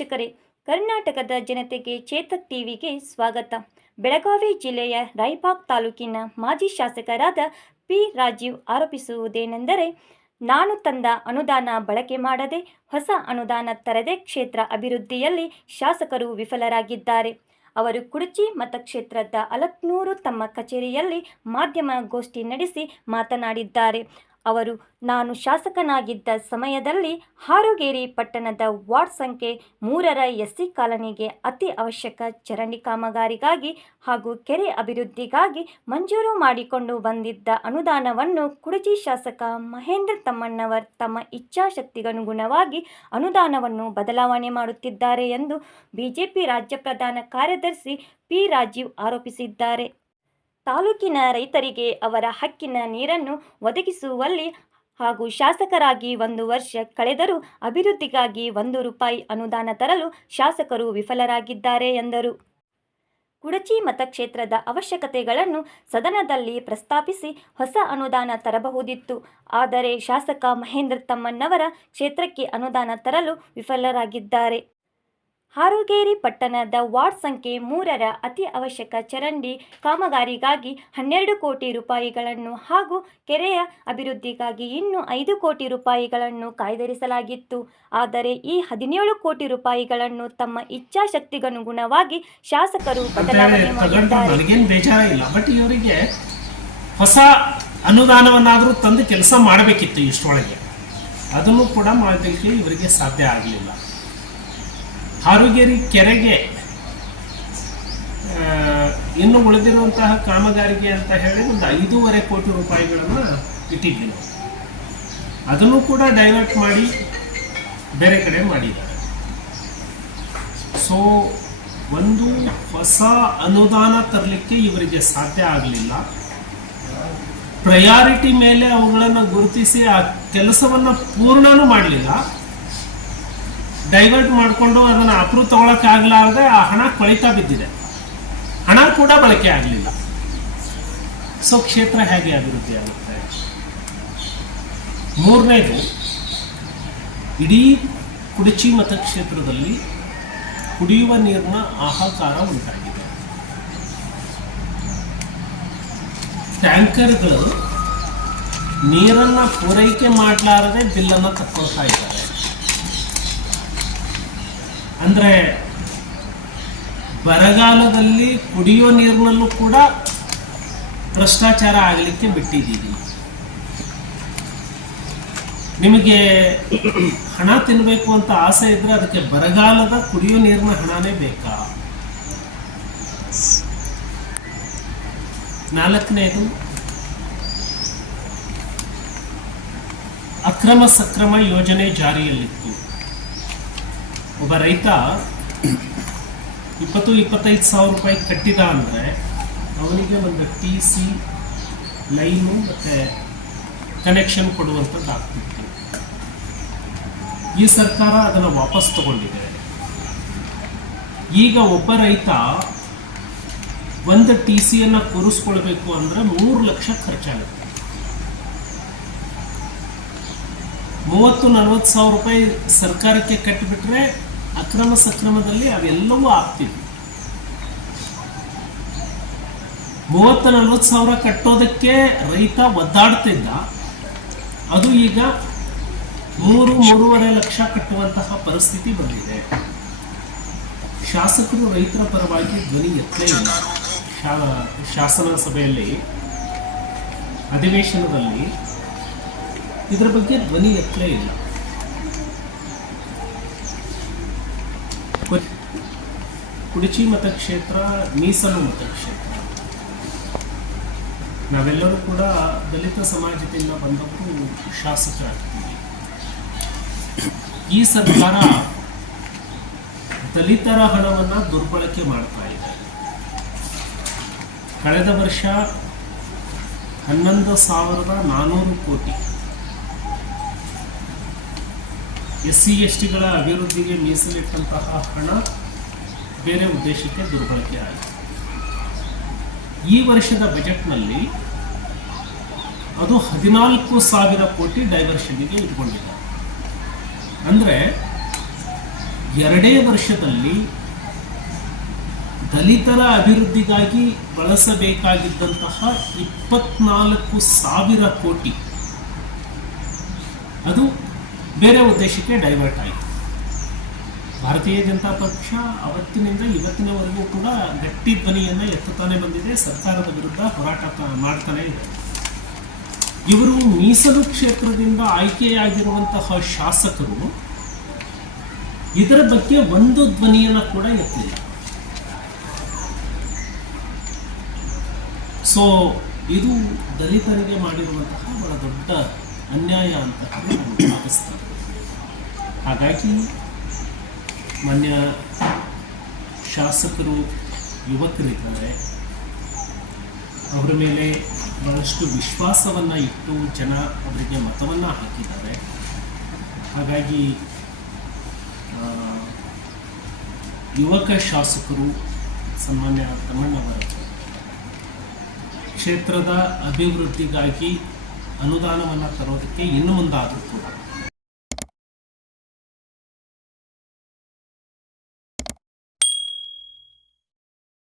ವೀಕ್ಷಕರೇ, ಕರ್ನಾಟಕದ ಜನತೆಗೆ ಚೇತಕ್ ಟಿವಿಗೆ ಸ್ವಾಗತ. ಬೆಳಗಾವಿ ಜಿಲ್ಲೆಯ ರಾಯಬಾಗ್ ತಾಲೂಕಿನ ಮಾಜಿ ಶಾಸಕರಾದ ಪಿ ರಾಜೀವ್ ಆರೋಪಿಸುವುದೇನೆಂದರೆ, ನಾನು ತಂದ ಅನುದಾನ ಬಳಕೆ ಮಾಡದೆ ಹೊಸ ಅನುದಾನ ತರದೆ ಕ್ಷೇತ್ರ ಅಭಿವೃದ್ಧಿಯಲ್ಲಿ ಶಾಸಕರು ವಿಫಲರಾಗಿದ್ದಾರೆ. ಅವರು ಕುಡಚಿ ಮತಕ್ಷೇತ್ರದ ಅಲಕ್ನೂರು ತಮ್ಮ ಕಚೇರಿಯಲ್ಲಿ ಮಾಧ್ಯಮ ಗೋಷ್ಠಿ ನಡೆಸಿ ಮಾತನಾಡಿದ್ದಾರೆ. ಅವರು, ನಾನು ಶಾಸಕನಾಗಿದ್ದ ಸಮಯದಲ್ಲಿ ಹಾರೋಗೇರಿ ಪಟ್ಟಣದ ವಾರ್ಡ್ ಸಂಖ್ಯೆ ಮೂರರ ಎಸ್ಸಿ ಕಾಲನಿಗೆ ಅತಿ ಅವಶ್ಯಕ ಚರಂಡಿ ಕಾಮಗಾರಿಗಾಗಿ ಹಾಗೂ ಕೆರೆ ಅಭಿವೃದ್ಧಿಗಾಗಿ ಮಂಜೂರು ಮಾಡಿಕೊಂಡು ಬಂದಿದ್ದ ಅನುದಾನವನ್ನು ಕುಡಚಿ ಶಾಸಕ ಮಹೇಂದ್ರ ತಮ್ಮಣ್ಣವರ್ ತಮ್ಮ ಇಚ್ಛಾಶಕ್ತಿಗನುಗುಣವಾಗಿ ಅನುದಾನವನ್ನು ಬದಲಾವಣೆ ಮಾಡುತ್ತಿದ್ದಾರೆ ಎಂದು ಬಿಜೆಪಿ ರಾಜ್ಯ ಪ್ರಧಾನ ಕಾರ್ಯದರ್ಶಿ ಪಿ ರಾಜೀವ್ ಆರೋಪಿಸಿದ್ದಾರೆ. ತಾಲೂಕಿನ ರೈತರಿಗೆ ಅವರ ಹಕ್ಕಿನ ನೀರನ್ನು ಒದಗಿಸುವಲ್ಲಿ ಹಾಗೂ ಶಾಸಕರಾಗಿ ಒಂದು ವರ್ಷ ಕಳೆದರೂ ಅಭಿವೃದ್ಧಿಗಾಗಿ ಒಂದು ರೂಪಾಯಿ ಅನುದಾನ ತರಲು ಶಾಸಕರು ವಿಫಲರಾಗಿದ್ದಾರೆ ಎಂದರು. ಕುಡಚಿ ಮತಕ್ಷೇತ್ರದ ಅವಶ್ಯಕತೆಗಳನ್ನು ಸದನದಲ್ಲಿ ಪ್ರಸ್ತಾಪಿಸಿ ಹೊಸ ಅನುದಾನ ತರಬಹುದಿತ್ತು. ಆದರೆ ಶಾಸಕ ಮಹೇಂದ್ರ ತಮ್ಮಣ್ಣವರ ಕ್ಷೇತ್ರಕ್ಕೆ ಅನುದಾನ ತರಲು ವಿಫಲರಾಗಿದ್ದಾರೆ. ಹಾರುಗೇರಿ ಪಟ್ಟಣದ ವಾರ್ಡ್ ಸಂಖ್ಯೆ ಮೂರರ ಅತಿ ಅವಶ್ಯಕ ಚರಂಡಿ ಕಾಮಗಾರಿಗಾಗಿ ಹನ್ನೆರಡು ಕೋಟಿ ರೂಪಾಯಿಗಳನ್ನು ಹಾಗೂ ಕೆರೆಯ ಅಭಿವೃದ್ಧಿಗಾಗಿ ಇನ್ನೂ ಐದು ಕೋಟಿ ರೂಪಾಯಿಗಳನ್ನು ಕಾಯ್ದಿರಿಸಲಾಗಿತ್ತು. ಆದರೆ ಈ ಹದಿನೇಳು ಕೋಟಿ ರೂಪಾಯಿಗಳನ್ನು ತಮ್ಮ ಇಚ್ಛಾಶಕ್ತಿಗನುಗುಣವಾಗಿ ಶಾಸಕರು ಬದಲಾವಣೆ ಮಾಡಿದ್ದಾರೆ. ಹೊಸ ಅನುದಾನವನ್ನಾದರೂ ತಂದು ಕೆಲಸ ಮಾಡಬೇಕಿತ್ತು ಇಷ್ಟೊಳಗೆ ಅದನ್ನು ಕೂಡ ಮಾಡಲಿಕ್ಕೆ ಇವರಿಗೆ ಸಾಧ್ಯ ಆಗಲಿಲ್ಲ. ಹಾರುಗೇರಿ ಕೆರೆಗೆ ಇನ್ನು ಉಳಿದಿರುವಂತಹ ಕಾಮಗಾರಿಗೆ ಅಂತ ಹೇಳಿ ಒಂದು ಐದೂವರೆ ಕೋಟಿ ರೂಪಾಯಿಗಳನ್ನು ಇಟ್ಟಿದ್ವಿ ನಾವು. ಅದನ್ನು ಕೂಡ ಡೈವರ್ಟ್ ಮಾಡಿ ಬೇರೆ ಕಡೆ ಮಾಡಿದ್ದಾರೆ. ಸೊ ಒಂದು ಹೊಸ ಅನುದಾನ ತರಲಿಕ್ಕೆ ಇವರಿಗೆ ಸಾಧ್ಯ ಆಗಲಿಲ್ಲ. ಪ್ರಯಾರಿಟಿ ಮೇಲೆ ಅವುಗಳನ್ನು ಗುರುತಿಸಿ ಆ ಕೆಲಸವನ್ನು ಪೂರ್ಣನೂ ಮಾಡಲಿಲ್ಲ. ಡೈವರ್ಟ್ ಮಾಡಿಕೊಂಡು ಅದನ್ನು ಅಪ್ರೂವ್ ತಗೊಳಕ್ ಆಗ್ಲಾರ್ದೆ ಆ ಹಣ ಕೊಳಿತಾ ಬಿದ್ದಿದೆ. ಹಣ ಕೂಡ ಬಳಕೆ ಆಗಲಿಲ್ಲ. ಸೊ ಕ್ಷೇತ್ರ ಹೇಗೆ ಅಭಿವೃದ್ಧಿ ಆಗುತ್ತೆ? ಮೂರನೇದು, ಇಡೀ ಕುಡಚಿ ಮತಕ್ಷೇತ್ರದಲ್ಲಿ ಕುಡಿಯುವ ನೀರಿನ ಆಹಾಕಾರ ಉಂಟಾಗಿದೆ. ಟ್ಯಾಂಕರ್ಗಳು ನೀರನ್ನು ಪೂರೈಕೆ ಮಾಡಲಾರದೆ ಬಿಲ್ಲನ್ನು ತಕ್ಕೊಳ್ತಾ ಇದ್ದಾರೆ. ಅಂದ್ರೆ ಬರಗಾಲದಲ್ಲಿ ಕುಡಿಯೋ ನೀರಿನಲ್ಲೂ ಕೂಡ ಭ್ರಷ್ಟಾಚಾರ ಆಗಲಿಕ್ಕೆ ಬಿಟ್ಟಿದ್ದೀವಿ. ನಿಮಗೆ ಹಣ ತಿನ್ನಬೇಕು ಅಂತ ಆಸೆ ಇದ್ರೆ ಅದಕ್ಕೆ ಬರಗಾಲದ ಕುಡಿಯೋ ನೀರಿನ ಹಣನೇ ಬೇಕಾ? ನಾಲ್ಕನೇದು, ಅಕ್ರಮ ಸಕ್ರಮ ಯೋಜನೆ ಜಾರಿಯಲ್ಲಿತ್ತು. ಒಬ್ಬ ರೈತ ಇಪ್ಪತ್ತು ಇಪ್ಪತ್ತೈದು ಸಾವಿರ ರೂಪಾಯಿ ಕಟ್ಟಿದ ಅಂದರೆ ಅವನಿಗೆ ಒಂದು ಟಿ ಸಿ ಲೈನು ಮತ್ತು ಕನೆಕ್ಷನ್ ಕೊಡುವಂಥದ್ದು ಈ ಸರ್ಕಾರ ಅದನ್ನು ವಾಪಸ್ ತಗೊಂಡಿದೆ. ಈಗ ಒಬ್ಬ ರೈತ ಒಂದು ಟಿ ಸಿಯನ್ನು ಕೂರಿಸ್ಕೊಳ್ಬೇಕು ಅಂದರೆ ಮೂರು ಲಕ್ಷ ಖರ್ಚಾಗುತ್ತೆ. ಮೂವತ್ತು ನಲವತ್ತು ಸಾವಿರ ರೂಪಾಯಿ ಸರ್ಕಾರಕ್ಕೆ ಕಟ್ಟಿಬಿಟ್ರೆ ಅಕ್ರಮ ಸಕ್ರಮದಲ್ಲಿ ಅವೆಲ್ಲವೂ ಆಗ್ತಿದ್ವು ಮೂವತ್ತ ನಲ್ವತ್ತು ಸಾವಿರ ಕಟ್ಟೋದಕ್ಕೆ ರೈತ ಒದ್ದಾಡ್ತಿದ್ದ. ಅದು ಈಗ ಮೂರು, ಮೂರುವರೆ ಲಕ್ಷ ಕಟ್ಟುವಂತಹ ಪರಿಸ್ಥಿತಿ ಬಂದಿದೆ. ಶಾಸಕರು ರೈತರ ಪರವಾಗಿ ಧ್ವನಿ ಎತ್ತಲೇ ಇಲ್ಲ. ಶಾಸನ ಸಭೆಯಲ್ಲಿ, ಅಧಿವೇಶನದಲ್ಲಿ ಇದರ ಬಗ್ಗೆ ಧ್ವನಿ ಎತ್ತಲೇ ಇಲ್ಲ. ಕುಡಚಿ ಮತಕ್ಷೇತ್ರ, ಮೀಸಲು ಮತಕ್ಷೇತ್ರ. ನಾವೆಲ್ಲರೂ ಕೂಡ ದಲಿತ ಸಮಾಜದಿಂದ ಬಂದವರು ಶಾಸಕರಾಗ್ತೀವಿ. ಈ ಸರ್ಕಾರ ದಲಿತರ ಹಣವನ್ನು ದುರ್ಬಳಕೆ ಮಾಡ್ತಾ ಇದೆ. ಕಳೆದ ವರ್ಷ ಹನ್ನೊಂದು ಸಾವಿರದ ನಾನ್ನೂರು ಕೋಟಿ ಎಸ್ ಸಿ ಎಸ್ ಟಿಗಳ ಅಭಿವೃದ್ಧಿಗೆ ಮೀಸಲಿಟ್ಟಂತಹ ಹಣ ಬೇರೆ ಉದ್ದೇಶಕ್ಕೆ ದುರ್ಬಳಕೆ ಆಗಿದೆ. ಈ ವರ್ಷದ ಬಜೆಟ್ನಲ್ಲಿ ಅದು ಹದಿನಾಲ್ಕು ಸಾವಿರ ಕೋಟಿ ಡೈವರ್ಷನ್ಗೆ ಇಟ್ಕೊಂಡಿದೆ. ಅಂದರೆ ಎರಡೇ ವರ್ಷದಲ್ಲಿ ದಲಿತರ ಅಭಿವೃದ್ಧಿಗಾಗಿ ಬಳಸಬೇಕಾಗಿದ್ದಂತಹ ಇಪ್ಪತ್ನಾಲ್ಕು ಸಾವಿರ ಕೋಟಿ, ಅದು ಬೇರೆ ಉದ್ದೇಶಕ್ಕೆ ಡೈವರ್ಟ್ ಆಯಿತು. ಭಾರತೀಯ ಜನತಾ ಪಕ್ಷ ಅವತ್ತಿನಿಂದ ಇವತ್ತಿನವರೆಗೂ ಕೂಡ ಗಟ್ಟಿ ಧ್ವನಿಯನ್ನು ಎತ್ತುತ್ತಾನೆ ಬಂದಿದೆ. ಸರ್ಕಾರದ ವಿರುದ್ಧ ಹೋರಾಟ ಮಾಡ್ತಾನೆ ಇದೆ. ಇವರು ಮೀಸಲು ಕ್ಷೇತ್ರದಿಂದ ಆಯ್ಕೆಯಾಗಿರುವಂತಹ ಶಾಸಕರು ಇದರ ಬಗ್ಗೆ ಒಂದು ಧ್ವನಿಯನ್ನು ಕೂಡ ಎತ್ತಿಲ್ಲ ಸೊ ಇದು ದಲಿತರಿಗೆ ಮಾಡಿರುವಂತಹ ಬಹಳ ದೊಡ್ಡ ಅನ್ಯಾಯ ಅಂತ ಭಾವಿಸ್ತಾರೆ ಹಾಗಾಗಿ ಮಾನ್ಯ ಶಾಸಕರು, ಯುವಕರಿದ್ದಾರೆ, ಅವರ ಮೇಲೆ ಬಹಳಷ್ಟು ವಿಶ್ವಾಸವನ್ನು ಇಟ್ಟು ಜನ ಅವರಿಗೆ ಮತವನ್ನು ಹಾಕಿದ್ದಾರೆ. ಹಾಗಾಗಿ ಯುವಕ ಶಾಸಕರು, ಸನ್ಮಾನ್ಯ ತಮ್ಮಣ್ಣವರ, ಕ್ಷೇತ್ರದ ಅಭಿವೃದ್ಧಿಗಾಗಿ ಅನುದಾನವನ್ನು ತರೋದಕ್ಕೆ ಇನ್ನು ಮುಂದಾದರೂ ಕೂಡ.